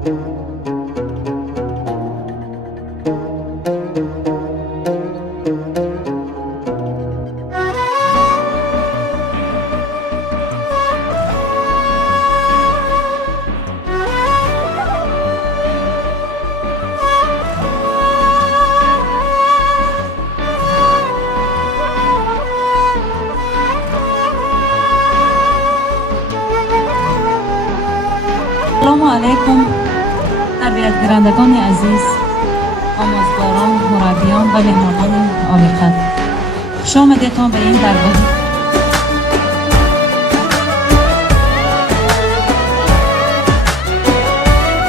سلام علیکم تربیتگرندگان عزیز، آموزگاران، مربیان و مهمانان عالی‌قدر. خوش آمدید به این درگاه